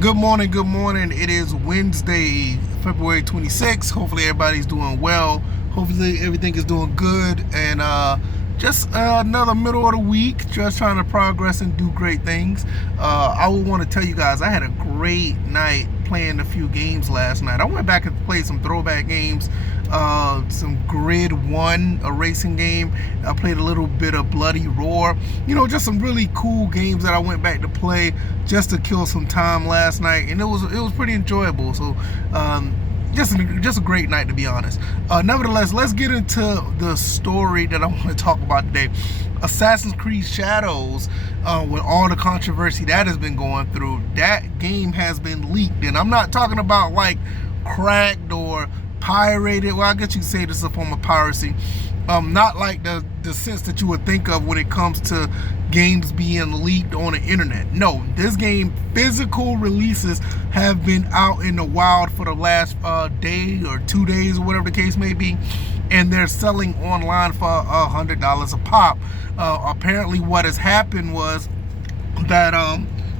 Good morning, good morning. It is Wednesday, February 26th. Hopefully everybody's doing well. Hopefully everything is doing good. And just another middle of the week, just trying to progress and do great things. I would want to tell you guys, I had a great night playing a few games last night. I went back and played some throwback games, some Grid 1, a racing game. I played a little bit of Bloody Roar. Just some really cool games that I went back to play just to kill some time last night, and it was pretty enjoyable. So just a great night, to be honest. Nevertheless, let's get into the story that I want to talk about today. Assassin's Creed Shadows, with all the controversy that has been going through, that game has been leaked, and I'm not talking about like cracked or pirated. Well, I guess you could say this is a form of piracy. Not like the sense that you would think of when it comes to games being leaked on the internet. No, this game, physical releases have been out in the wild for the last day or 2 days or whatever the case may be, and they're selling online for $100 a pop. Apparently, what has happened was that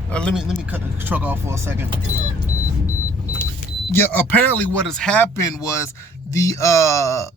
let me cut the truck off for a second. Yeah, apparently what has happened was the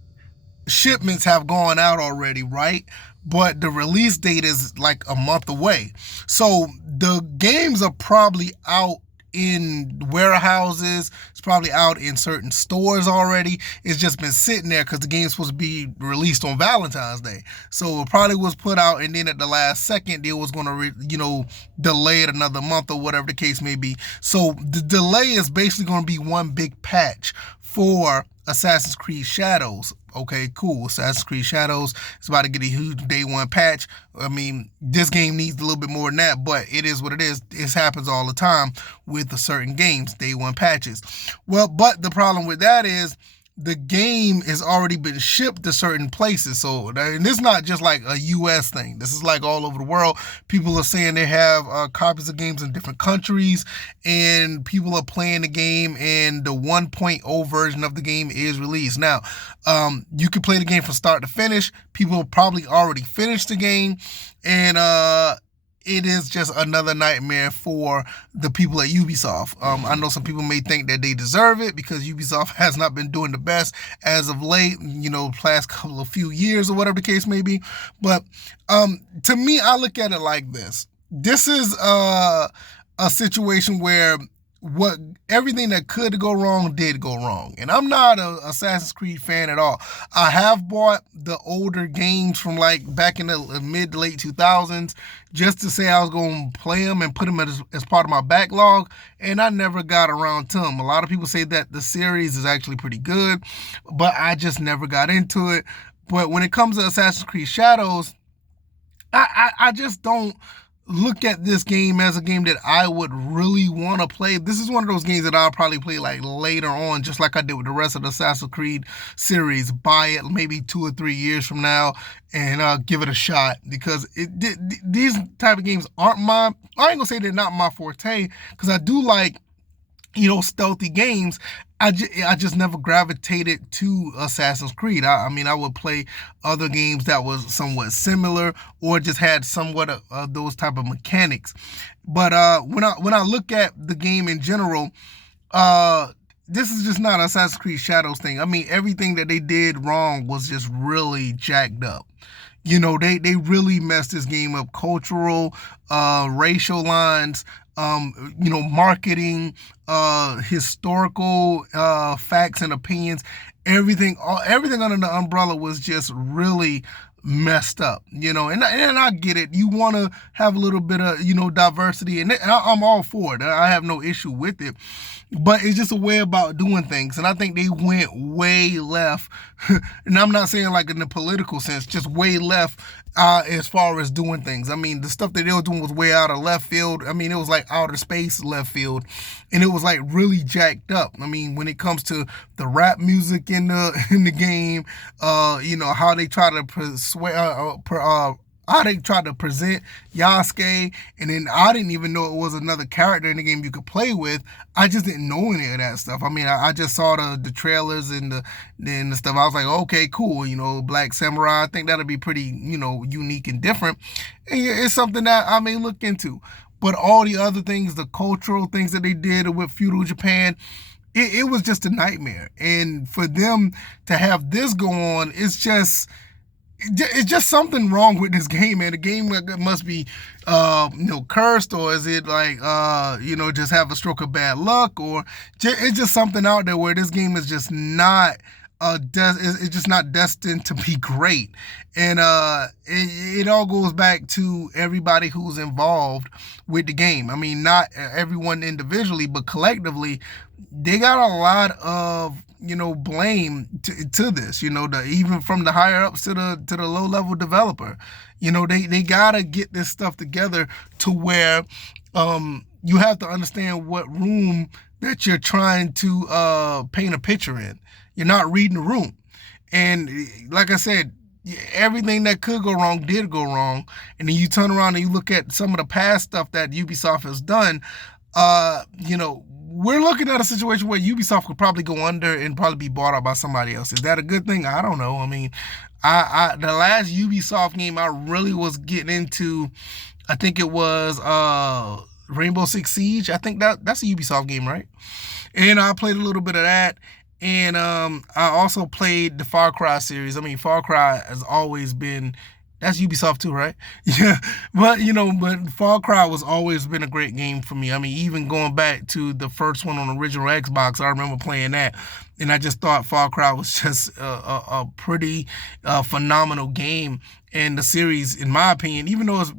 shipments have gone out already, right? But the release date is like a month away. So the games are probably out in warehouses. It's probably out in certain stores already. It's just been sitting there because the game's supposed to be released on Valentine's Day. So it probably was put out, and then at the last second, they was going to, delay it another month or whatever the case may be. So the delay is basically going to be one big patch for Assassin's Creed Shadows. Okay, cool. Assassin's Creed Shadows is about to get a huge day one patch. I mean, this game needs a little bit more than that, but it is what it is. This happens all the time with certain games, day one patches. Well, but the problem with that is the game has already been shipped to certain places. So, and this is not just like a US thing. This is like all over the world. People are saying they have copies of games in different countries, and people are playing the game, and the 1.0 version of the game is released. Now, you can play the game from start to finish. People probably already finished the game, and it is just another nightmare for the people at Ubisoft. I know some people may think that they deserve it because Ubisoft has not been doing the best as of late, past couple of few years or whatever the case may be. But to me, I look at it like this. This is a situation where everything that could go wrong did go wrong. And I'm not a Assassin's Creed fan at all. I have bought the older games from like back in the mid to late 2000s just to say I was going to play them and put them as part of my backlog, and I never got around to them. A lot of people say that the series is actually pretty good, but I just never got into it. But when it comes to Assassin's Creed Shadows, I just don't look at this game as a game that I would really want to play. This is one of those games that I'll probably play like later on, just like I did with the rest of the Assassin's Creed series. Buy it maybe 2 or 3 years from now and give it a shot, because these type of games aren't I ain't gonna say they're not my forte, because I do like stealthy games. I just never gravitated to Assassin's Creed. I mean, I would play other games that was somewhat similar or just had somewhat of those type of mechanics. But when I look at the game in general, this is just not an Assassin's Creed Shadows thing. I mean, everything that they did wrong was just really jacked up. They really messed this game up. Cultural, racial lines, marketing, historical facts and opinions. Everything under the umbrella was just really messed up, and I get it. You want to have a little bit of, diversity, and I'm all for it. I have no issue with it, but it's just a way about doing things, and I think they went way left. And I'm not saying like in the political sense, just way left as far as doing things. I mean, the stuff that they were doing was way out of left field. I mean, it was like outer space left field, and it was like really jacked up. I mean, when it comes to the rap music in the game, how they try to how they tried to present Yasuke, and then I didn't even know it was another character in the game you could play with. I just didn't know any of that stuff. I mean, I just saw the trailers and the stuff. I was like, okay, cool, Black Samurai. I think that'll be pretty, unique and different. And it's something that I may look into. but all the other things, the cultural things that they did with feudal Japan, it was just a nightmare. And for them to have this go on, it's just something wrong with this game, man. The game must be, cursed, or is it like, just have a stroke of bad luck, or it's just something out there where this game is just not, it's just not destined to be great. And it all goes back to everybody who's involved with the game. I mean, not everyone individually, but collectively, they got a lot of blame to this, even from the higher ups to the low level developer. They gotta get this stuff together to where you have to understand what room that you're trying to paint a picture in. You're not reading the room. And like I said, everything that could go wrong did go wrong. And then you turn around and you look at some of the past stuff that Ubisoft has done, we're looking at a situation where Ubisoft could probably go under and probably be bought out by somebody else. Is that a good thing? I don't know. I mean, the last Ubisoft game I really was getting into, I think it was Rainbow Six Siege. I think that's a Ubisoft game, right? And I played a little bit of that. And I also played the Far Cry series. I mean, Far Cry has always been, that's Ubisoft too, right? Yeah, but Far Cry was always been a great game for me. I mean, even going back to the first one on the original Xbox, I remember playing that, and I just thought Far Cry was just a pretty phenomenal game. And the series, in my opinion, even though it's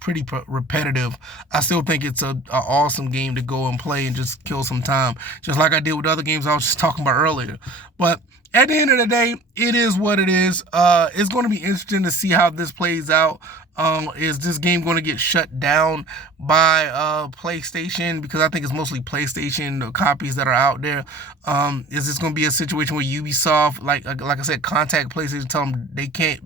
pretty repetitive, I still think it's a awesome game to go and play and just kill some time, just like I did with other games I was just talking about earlier. But at the end of the day, it is what it is. It's going to be interesting to see how this plays out. Is this game going to get shut down by PlayStation? Because I think it's mostly PlayStation copies that are out there. Is this going to be a situation where Ubisoft, like I said, contact PlayStation, tell them they can't,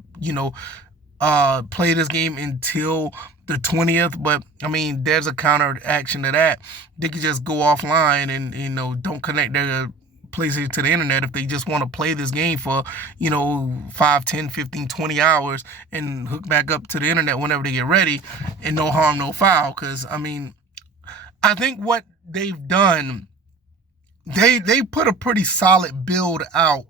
play this game until the 20th? But I mean, there's a counter action to that. They could just go offline and don't connect their PlayStation to the internet if they just want to play this game for 5, 10, 15, 20 hours and hook back up to the internet whenever they get ready, and no harm, no foul. Because I mean, I think what they've done, they put a pretty solid build out,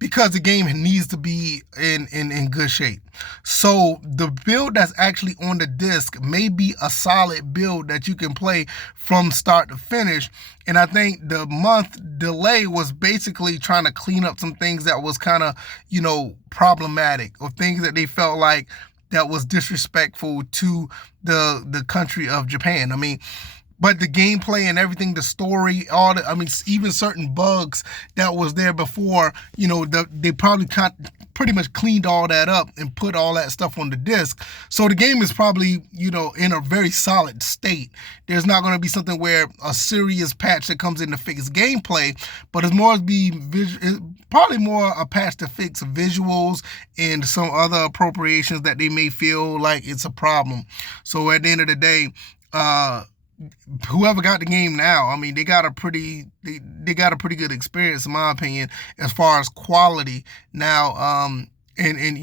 because the game needs to be in good shape. So the build that's actually on the disc may be a solid build that you can play from start to finish. And I think the month delay was basically trying to clean up some things that was kind of, problematic, or things that they felt like that was disrespectful to the country of Japan. I mean, but the gameplay and everything, the story, even certain bugs that was there before, they probably pretty much cleaned all that up and put all that stuff on the disc. So the game is probably, in a very solid state. There's not going to be something where a serious patch that comes in to fix gameplay, but it's probably more a patch to fix visuals and some other appropriations that they may feel like it's a problem. So at the end of the day, whoever got the game now, I mean, they got a pretty good experience, in my opinion, as far as quality now, and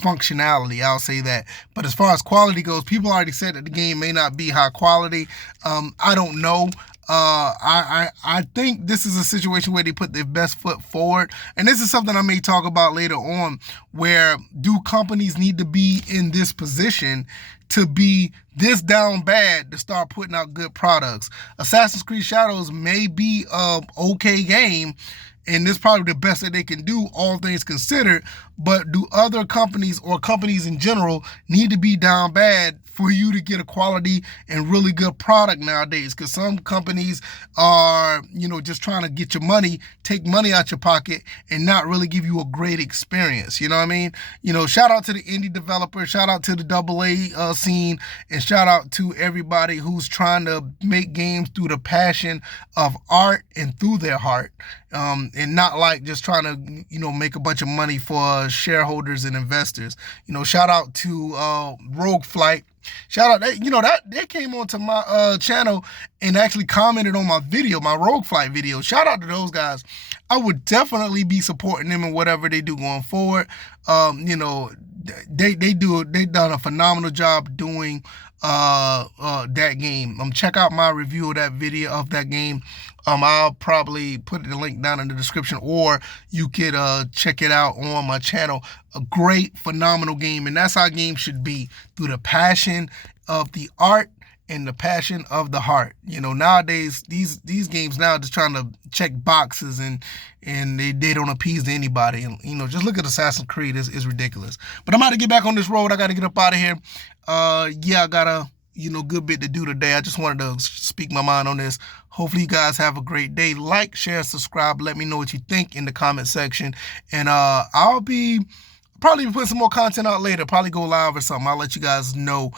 functionality, I'll say that. But as far as quality goes, people already said that the game may not be high quality. I don't know. I think this is a situation where they put their best foot forward, and this is something I may talk about later on, where do companies need to be in this position to be this down bad to start putting out good products? Assassin's Creed Shadows may be an okay game, and this is probably the best that they can do, all things considered, but do other companies, or companies in general, need to be down bad for you to get a quality and really good product nowadays? Because some companies are, just trying to get your money, take money out your pocket, and not really give you a great experience. You know what I mean? Shout out to the indie developers, shout out to the AA scene, and shout out to everybody who's trying to make games through the passion of art and through their heart. And not like just trying to, make a bunch of money for shareholders and investors. Shout out to Rogue Flight. Shout out, that they came onto my channel and actually commented on my video, my Rogue Flight video. Shout out to those guys. I would definitely be supporting them in whatever they do going forward. They done a phenomenal job doing that game. Check out my review of that video of that game. I'll probably put the link down in the description, or you could check it out on my channel. A great, phenomenal game, and that's how games should be, through the passion of the art and the passion of the heart. You know, nowadays these games now are just trying to check boxes, and they don't appease to anybody. And you know, just look at Assassin's Creed, is ridiculous. But I'm about to get back on this road. I got to get up out of here. Yeah, I got a good bit to do today. I just wanted to speak my mind on this. Hopefully you guys have a great day. Like, share, subscribe. Let me know what you think in the comment section, and I'll be probably put some more content out later, probably go live or something. I'll let you guys know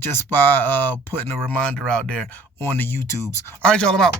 just by putting a reminder out there on the YouTubes. All right, y'all, I'm out.